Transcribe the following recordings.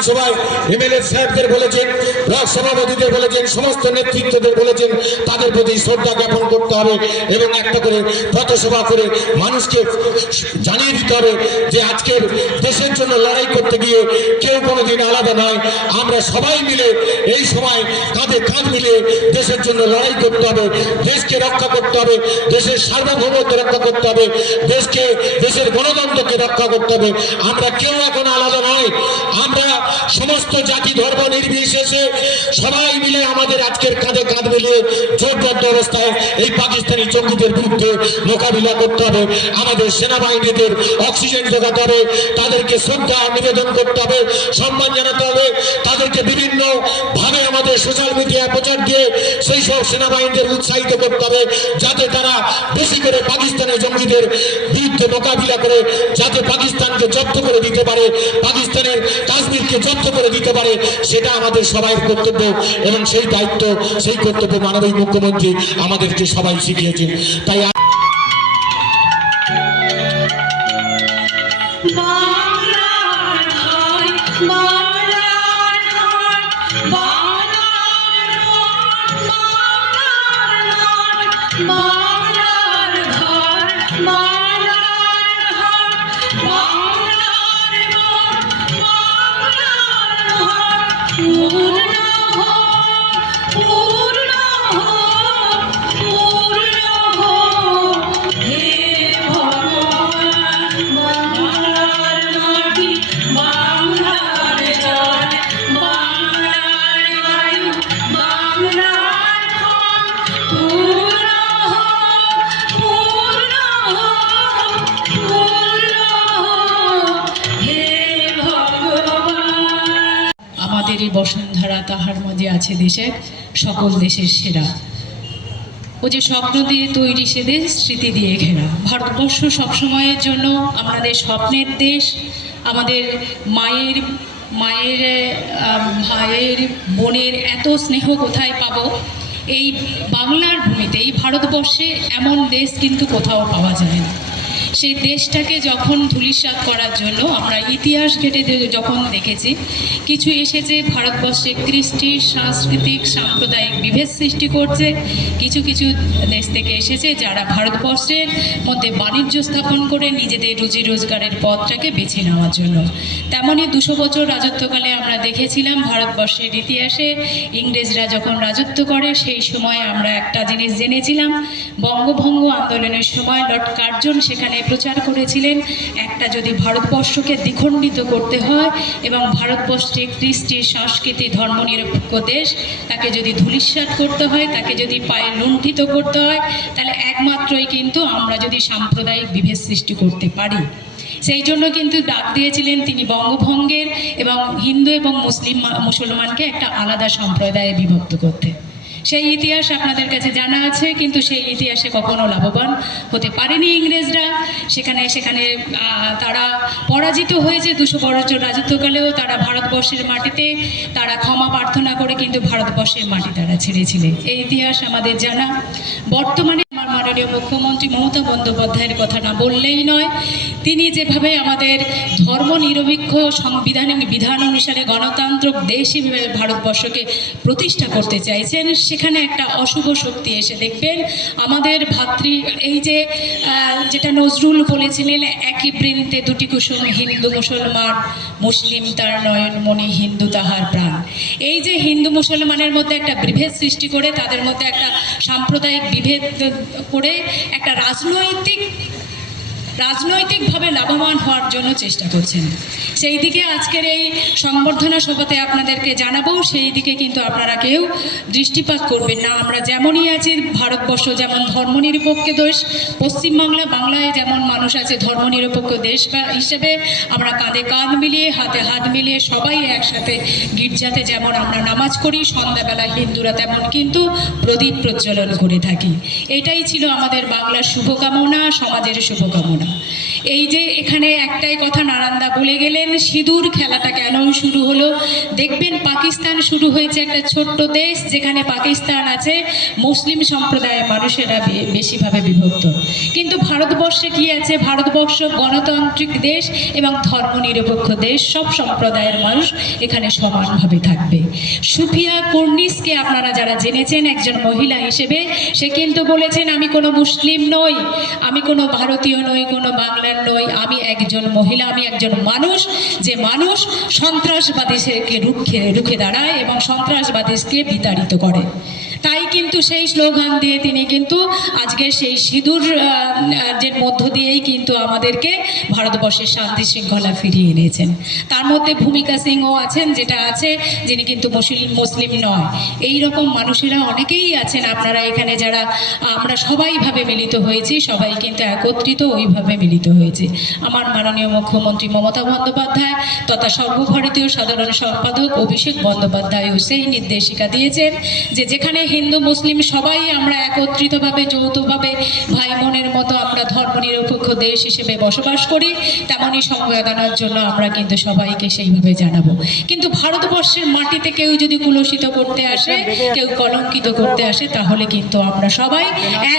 বিধানসভায় এমএলএ সাহেবদের বলেছেন, ব্লক সভাপতিদের বলেছেন, সমস্ত বলেছেন, তাদের প্রতি করতে হবে এবং একটা করে করে মানুষকে যে আজকের দেশের জন্য লড়াই করতে গিয়ে কেউ কোনোদিন আলাদা নয়। আমরা সবাই মিলে এই সময় কাঁধে কাঁধ মিলে দেশের জন্য লড়াই করতে হবে, দেশকে রক্ষা করতে হবে, দেশের সার্বভৌমত্ব রক্ষা করতে হবে, দেশকে, দেশের গণতন্ত্রকে রক্ষা করতে হবে। আমরা কেউ এখন আলাদা নয়। আমরা সমস্ত জাতি ধর্ম নির্বিশেষে সবাই মিলে আমাদের আজকের কাঁধে কাঁধ মিলিয়ে জোটবদ্ধ অবস্থায় এই পাকিস্তানি জঙ্গিদের বিরুদ্ধে মোকাবিলা করতে হবে। আমাদের সেনাবাহিনীদের অক্সিজেন যোগাতে হবে, তাদেরকে শ্রদ্ধা নিবেদন করতে হবে, সম্মান জানাতে হবে, তাদেরকে বিভিন্ন ভাবে আমাদের সোশ্যাল মিডিয়া প্রচার দিয়ে সেই সব সেনাবাহিনীদের উৎসাহিত করতে হবে, যাতে তারা বেশি করে পাকিস্তানের জঙ্গিদের বিরুদ্ধে মোকাবিলা করে যাতে পাকিস্তানকে জব্দ করে দিতে পারে, পাকিস্তানের কাশ্মীরকে জব্দ করে দিতে পারে, সেটা আমাদের সবাই কর্তব্য এবং সেই দায়িত্ব, সেই কর্তব্য মানবিক মুখ্যমন্ত্রী আমাদেরকে সবাই শিখিয়েছেন। তাই আছে দেশের সকল দেশের সেরা। ও যে স্বপ্ন দিয়ে তৈরি সে দেশ স্মৃতি দিয়ে ঘেরা। ভারতবর্ষ সবসময়ের জন্য আমাদের স্বপ্নের দেশ, আমাদের মায়ের মায়ের ভাইয়ের, বোনের এত স্নেহ কোথায় পাব? এই বাংলার ভূমিতে, এই ভারতবর্ষে এমন দেশ কিন্তু কোথাও পাওয়া যায় না। সেই দেশটাকে যখন ধূলিসাৎ করার জন্য আমরা ইতিহাস ঘেটে যখন দেখেছি, কিছু এসেছে, ভারতবর্ষে কৃষ্টি সাংস্কৃতিক, সাম্প্রদায়িক বিভেদ সৃষ্টি করছে, কিছু কিছু দেশ থেকে এসেছে যারা ভারতবর্ষের মধ্যে বাণিজ্য স্থাপন করে নিজেদের রুজি রোজগারের পথটাকে বেছে নেওয়ার জন্য। তেমনই দুশো বছর রাজত্বকালে আমরা দেখেছিলাম ভারতবর্ষের ইতিহাসে ইংরেজরা যখন রাজত্ব করে, সেই সময় আমরা একটা জিনিস জেনেছিলাম, বঙ্গভঙ্গ আন্দোলনের সময় লর্ড কার্জন সেখানে প্রচার করেছিলেন। একটা যদি ভারতবর্ষকে দ্বিখণ্ডিত করতে হয় এবং ভারতবর্ষে কৃষ্টি সংস্কৃতি, ধর্মনিরপেক্ষ দেশ, তাকে যদি ধূলিসাৎ করতে হয়, তাকে যদি পায়ে লুণ্ঠিত করতে হয়, তাহলে একমাত্রই কিন্তু আমরা যদি সাম্প্রদায়িক বিভেদ সৃষ্টি করতে পারি। সেই জন্য কিন্তু ডাক দিয়েছিলেন তিনি বঙ্গভঙ্গের এবং হিন্দু এবং মুসলিম মুসলমানকে একটা আলাদা সম্প্রদায়ে বিভক্ত করতে। সেই ইতিহাস আপনাদের কাছে জানা আছে, কিন্তু সেই ইতিহাসে কখনো লাভবান হতে পারেনি ইংরেজরা। সেখানে সেখানে তারা পরাজিত হয়েছে দুশো বছর রাজত্বকালেও। তারা ভারতবর্ষের মাটিতে, তারা ক্ষমা প্রার্থনা করে কিন্তু ভারতবর্ষের মাটি তারা ছেড়েছিলেন। এই ইতিহাস আমাদের জানা। বর্তমানে মাননীয় মুখ্যমন্ত্রী মমতা বন্দ্যোপাধ্যায়ের কথা না বললেই নয়, তিনি যেভাবে আমাদের ধর্মনিরপেক্ষ সাংবিধানিক বিধান অনুসারে গণতান্ত্রিক দেশ হিসেবে ভারতবর্ষকে প্রতিষ্ঠা করতে চাইছেন, সেখানে একটা অশুভ শক্তি এসে দেখবেন। আমাদের ভাতৃ, এই যে যেটা নজরুল বলেছিলেন, একই বৃন্তে দুটি কুসুম, হিন্দু, মুসলমান, মুসলিম, তার নয়নমণি হিন্দু তাহার প্রাণ। এই যে হিন্দু মুসলমানের মধ্যে একটা বিভেদ সৃষ্টি করে, তাদের মধ্যে একটা সাম্প্রদায়িক বিভেদ করে একটা রাজনৈতিক রাজনৈতিকভাবে লাভবান হওয়ার জন্য চেষ্টা করছেন। সেই দিকে আজকের এই সংবর্ধনা সভাতে আপনাদেরকে জানাব, সেই দিকে কিন্তু আপনারা কেউ দৃষ্টিপাত করবেন না। আমরা যেমনই আছি, ভারতবর্ষ যেমন ধর্মনিরপেক্ষ দেশ, পশ্চিমবাংলা, বাংলায় যেমন মানুষ আছে ধর্মনিরপেক্ষ দেশ হিসেবে আমরা কাঁধে কাঁধ মিলিয়ে, হাতে হাত মিলিয়ে সবাই একসাথে গির্জাতে যেমন আমরা নামাজ করি, সন্ধ্যাবেলা হিন্দুরা তেমন কিন্তু প্রদীপ প্রজ্বলন করে থাকি। এটাই ছিল আমাদের বাংলার শুভকামনা, সমাজের শুভকামনা। এই যে এখানে একটাই কথা নারান্দা বলে গেলেন, সিঁদুর খেলাটা কেন শুরু হলো? দেখবেন পাকিস্তান শুরু হয়েছে একটা ছোট্ট দেশ যেখানে পাকিস্তান আছে, মুসলিম সম্প্রদায়ের মানুষেরা বেশিভাবে বিভক্ত। কিন্তু ভারতবর্ষে কি আছে? ভারতবর্ষ গণতান্ত্রিক দেশ এবং ধর্মনিরপেক্ষ দেশ, সব সম্প্রদায়ের মানুষ এখানে সমানভাবে থাকবে। সুফিয়া কর্নিসকে আপনারা যারা জেনেছেন, একজন মহিলা হিসেবে, সে কিন্তু বলেছেন, আমি কোনো মুসলিম নই, আমি কোনো ভারতীয় নই কোনো বাংলার নই, আমি একজন মহিলা, আমি একজন মানুষ, যে মানুষ সন্ত্রাসবাদীকে রুখে রুখে দাঁড়ায় এবং সন্ত্রাসবাদীকে বিতাড়িত করে। তাই কিন্তু সেই স্লোগান দিয়ে তিনি কিন্তু আজকে সেই সিঁদুর যে মধ্য দিয়েই কিন্তু আমাদেরকে ভারতবর্ষের শান্তি শৃঙ্খলা ফিরিয়ে এনেছেন। তার মধ্যে ভূমিকা সিংও আছেন, যেটা আছে যিনি কিন্তু মুসলিম নয়। এই রকম মানুষেরা অনেকেই আছেন। আপনারা এখানে যারা, আমরা সবাইভাবে মিলিত হয়েছি, সবাই কিন্তু একত্রিত ওইভাবে মিলিত হয়েছে। আমার মাননীয় মুখ্যমন্ত্রী মমতা বন্দ্যোপাধ্যায় তথা সর্বভারতীয় সাধারণ সম্পাদক অভিষেক বন্দ্যোপাধ্যায়ও সেই নির্দেশিকা দিয়েছেন যে যেখানে হিন্দু, মুসলিম সবাই আমরা একত্রিতভাবে, যৌথভাবে ভাই বোনের মতো আমরা ধর্মনিরপেক্ষ দেশ হিসেবে বসবাস করি, তেমনই সংবেদনার জন্য আমরা কিন্তু সবাইকে সেইভাবে জানাব। কিন্তু ভারতবর্ষের মাটিতে কেউ যদি কুলসিত করতে আসে, কেউ কলঙ্কিত করতে আসে, তাহলে কিন্তু আমরা সবাই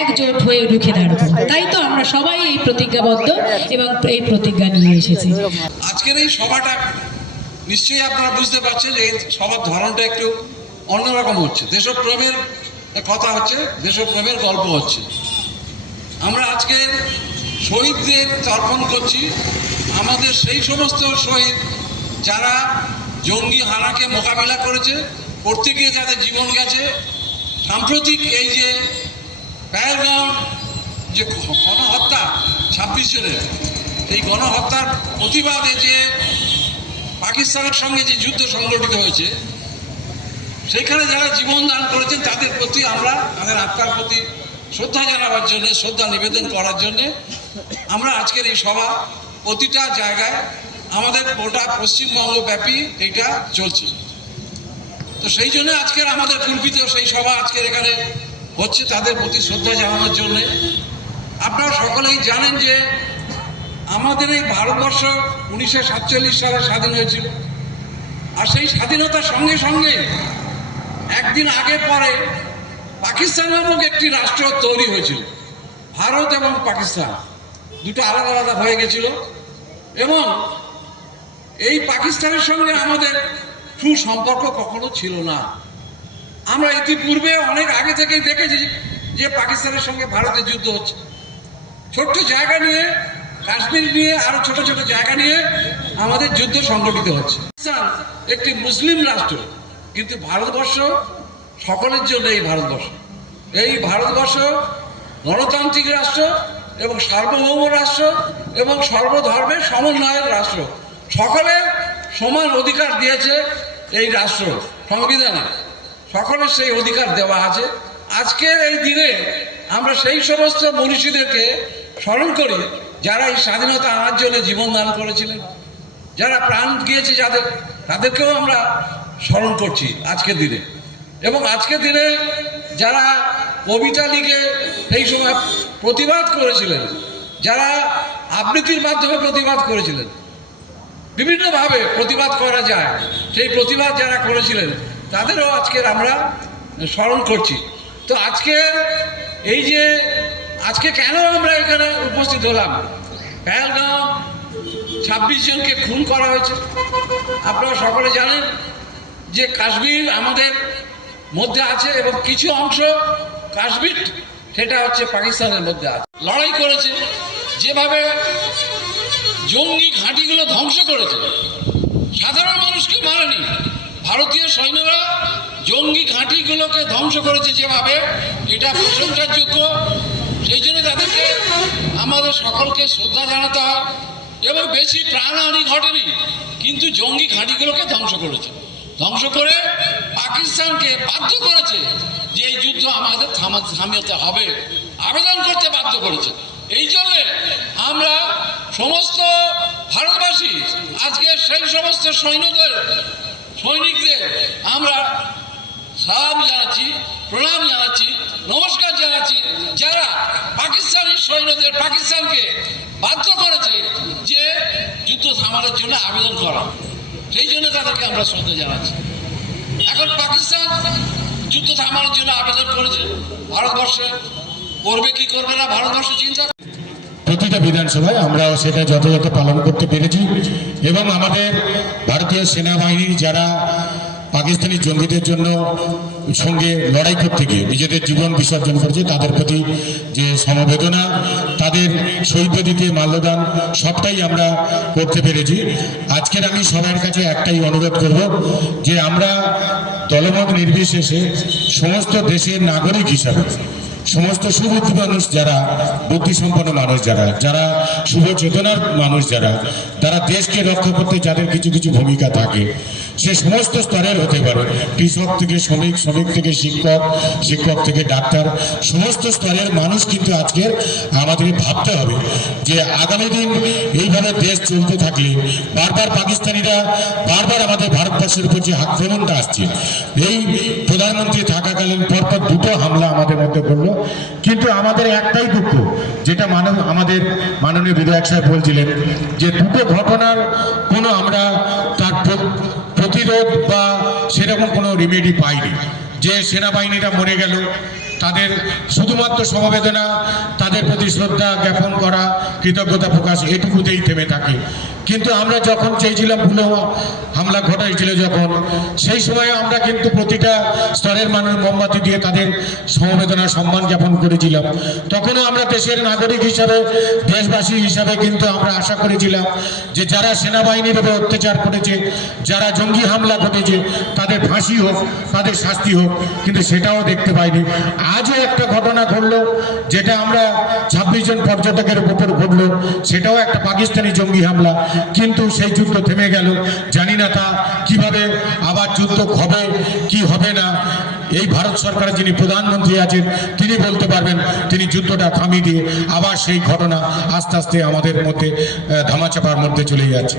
একজোট হয়ে রুখে দাঁড়াবো। তাই তো আমরা সবাই এই প্রতিজ্ঞাবদ্ধ এবং এই প্রতিজ্ঞা নিয়ে এসেছি। আজকের এই সভাটা নিশ্চয়ই আপনারা বুঝতে পারছেন এই সভার ধরনটা একটু অন্যরকম হচ্ছে। দেশপ্রেমের কথা হচ্ছে, দেশপ্রেমের গল্প হচ্ছে। আমরা আজকে শহীদদের তর্পণ করছি। আমাদের সেই সমস্ত শহীদ যারা জঙ্গি হানাকে মোকাবেলা করেছে করতে গিয়ে যাদের জীবন গেছে, সাম্প্রতিক এই যে প্যারগাম যে গণহত্যা, ছাব্বিশ জনের, এই গণহত্যার প্রতিবাদে যে পাকিস্তানের সঙ্গে যে যুদ্ধ সংগঠিত হয়েছে সেখানে যারা জীবন দান করেছেন, তাদের প্রতি আমরা, তাদের আত্মার প্রতি শ্রদ্ধা জানাবার জন্য, শ্রদ্ধা নিবেদন করার জন্য, আমরা আজকের এই সভা প্রতিটা জায়গায় আমাদের গোটা পশ্চিমবঙ্গ ব্যাপী এটা চলছে। তো সেই জন্য আজকের আমাদের কল্পিত সেই সভা আজকের এখানে হচ্ছে, তাদের প্রতি শ্রদ্ধা জানানোর জন্য। আপনারা সকলেই জানেন যে আমাদের এই ভারতবর্ষ উনিশশো সাতচল্লিশ সালে স্বাধীন হয়েছিল। আর সেই স্বাধীনতার সঙ্গে সঙ্গে একদিন আগে পরে পাকিস্তান নামক একটি রাষ্ট্র তৈরি হয়েছিল। ভারত এবং পাকিস্তান দুটো আলাদা আলাদা হয়ে গেছিল এবং এই পাকিস্তানের সঙ্গে আমাদের সুসম্পর্ক কখনো ছিল না। আমরা ইতিপূর্বে অনেক আগে থেকেই দেখেছি যে পাকিস্তানের সঙ্গে ভারতের যুদ্ধ হচ্ছে। ছোট্ট জায়গা নিয়ে, কাশ্মীর নিয়ে, আরও ছোট ছোট জায়গা নিয়ে আমাদের যুদ্ধ সংগঠিত হচ্ছে। একটি মুসলিম রাষ্ট্র। কিন্তু ভারতবর্ষ সকলের জন্য এই ভারতবর্ষ। এই ভারতবর্ষ গণতান্ত্রিক রাষ্ট্র এবং সার্বভৌম রাষ্ট্র এবং সর্বধর্মের সমন্বয়ের রাষ্ট্র। সকলে সমান অধিকার দিয়েছে এই রাষ্ট্র। সংবিধানে সকলের সেই অধিকার দেওয়া আছে। আজকের এই দিনে আমরা সেই সমস্ত মনীষীদেরকে স্মরণ করি যারা এই স্বাধীনতা আনার জন্য জীবন দান করেছিলেন, যারা প্রাণ গিয়েছে যাদের, তাদেরকেও আমরা স্মরণ করছি আজকের দিনে। এবং আজকের দিনে যারা কবিতা লিখে সেই সময় প্রতিবাদ করেছিলেন, যারা আবৃত্তির মাধ্যমে প্রতিবাদ করেছিলেন, বিভিন্নভাবে প্রতিবাদ করা যায়। সেই প্রতিবাদ যারা করেছিলেন, তাদেরও আজকের আমরা স্মরণ করছি। তো আজকে এই যে আজকে কেন আমরা এখানে উপস্থিত হলাম? পেহেলগাঁও ছাব্বিশ জনকে খুন করা হয়েছে? আপনারা সকলে জানেন যে কাশ্মীর আমাদের মধ্যে আছে এবং কিছু অংশ কাশ্মীর, সেটা হচ্ছে পাকিস্তানের মধ্যে আছে। লড়াই করেছে, যেভাবে জঙ্গি ঘাঁটিগুলো ধ্বংস করেছে, সাধারণ মানুষকে মারেনি, ভারতীয় সৈন্যরা জঙ্গি ঘাঁটিগুলোকে ধ্বংস করেছে যেভাবে, এটা প্রশংসার যোগ্য সেই জন্য তাদেরকে আমাদের সকলকে শ্রদ্ধা জানাতে হয়, এবং বেশি প্রাণহানি ঘটেনি, কিন্তু জঙ্গি ঘাঁটিগুলোকে ধ্বংস করেছে। ধ্বংস করে পাকিস্তানকে বাধ্য করেছে যে এই যুদ্ধ আমাদের থামা থামিয়ে হবে, আবেদন করতে বাধ্য করেছে। এই জন্যে আমরা সমস্ত ভারতবাসী, আজকে সেই সমস্ত সৈন্যদের, সৈনিকদের আমরা সালাম জানাচ্ছি, প্রণাম জানাচ্ছি, নমস্কার জানাচ্ছি, যারা পাকিস্তানি সৈন্যদের, পাকিস্তানকে বাধ্য করেছে যে যুদ্ধ থামানোর জন্য আবেদন করা। সেই জন্য তাদেরকে আমরা শ্রদ্ধা জানাচ্ছি। এখন পাকিস্তান যুদ্ধ থামানোর জন্য আবেদন করেছে। ভারতবর্ষে করবে কি করবে না, ভারতবর্ষ চিন্তা প্রতিটা বিধানসভায় আমরা সেটা যথাযথ পালন করতে পেরেছি। এবং আমাদের ভারতীয় সেনাবাহিনী যারা পাকিস্তানি জঙ্গিদের জন্য সঙ্গে লড়াই করতে গিয়ে, নিজেদের জীবন বিসর্জন করেছে, তাদের প্রতি যে সমবেদনা, তাদের শহীদ দিতে মাল্যদান, সবটাই আমরা করতে পেরেছি। আজকের আমি সবার কাছে একটাই অনুরোধ করব যে আমরা দলমত নির্বিশেষে সমস্ত দেশের নাগরিক হিসাবে সমস্ত সুবুদ্ধি মানুষ যারা, বুদ্ধিসম্পন্ন মানুষ যারা যারা শুভ চেতনার মানুষ যারা, তারা দেশকে রক্ষা করতে যাদের কিছু কিছু ভূমিকা থাকে, সে সমস্ত স্তরের হতে পারে। কৃষক থেকে শ্রমিক শ্রমিক থেকে শিক্ষক শিক্ষক থেকে ডাক্তার, সমস্ত স্তরের মানুষ কিন্তু আজকে আমাদের ভাবতে হবে যে আগামী দিন এইভাবে দেশ চলতে থাকলে বারবার পাকিস্তানিরা, বারবার আমাদের ভারতবর্ষের উপর যে আক্রমণটা আসছে, এই প্রধানমন্ত্রী থাকাকালীন পরপর দুটো হামলা আমাদের মধ্যে করল কিন্তু আমাদের একটাই দুঃখ, যেটা মানব, আমাদের মাননীয় বিধায়ক সাহেব বলছিলেন যে দুটো ঘটনার কোনো আমরা তার প্রতিরোধ বা সেরকম কোনো রিমেডি পাইনি। যে সেনাবাহিনীরা মরে গেল, তাদের শুধুমাত্র সমবেদনা, তাদের প্রতি শ্রদ্ধা জ্ঞাপন করা, কৃতজ্ঞতা প্রকাশ এটুকুতেই থেমে থাকে। কিন্তু আমরা যখন চেয়েছিলাম পুলওয়ামা হামলা ঘটাইছিল যখন, সেই সময় আমরা কিন্তু প্রতিটা স্তরের মানুষ মোমবাতি দিয়ে তাদের সমবেদনা, সম্মান জ্ঞাপন করেছিলাম। তখনও আমরা দেশের নাগরিক হিসাবে, দেশবাসী হিসাবে কিন্তু আমরা আশা করেছিলাম যে যারা সেনাবাহিনীর উপর অত্যাচার করেছে, যারা জঙ্গি হামলা ঘটেছে, তাদের ফাঁসি হোক, তাদের শাস্তি হোক, কিন্তু সেটাও দেখতে পাইনি। আজও একটা ঘটনা ঘটলো, যেটা আমরা ছাব্বিশ জন পর্যটকের উপর ঘটলো, সেটাও একটা পাকিস্তানি জঙ্গি হামলা। কিন্তু সেই যুদ্ধ থেমে গেল। জানি না তা কীভাবে, আবার যুদ্ধ হবে, কি হবে না। এই ভারত সরকারের যিনি প্রধানমন্ত্রী আছেন, তিনি বলতে পারবেন, তিনি যুদ্ধটা থামিয়ে দিয়ে আবার সেই ঘটনা আস্তে আস্তে আমাদের মধ্যে ধামাচাপার মধ্যে চলে যাচ্ছে।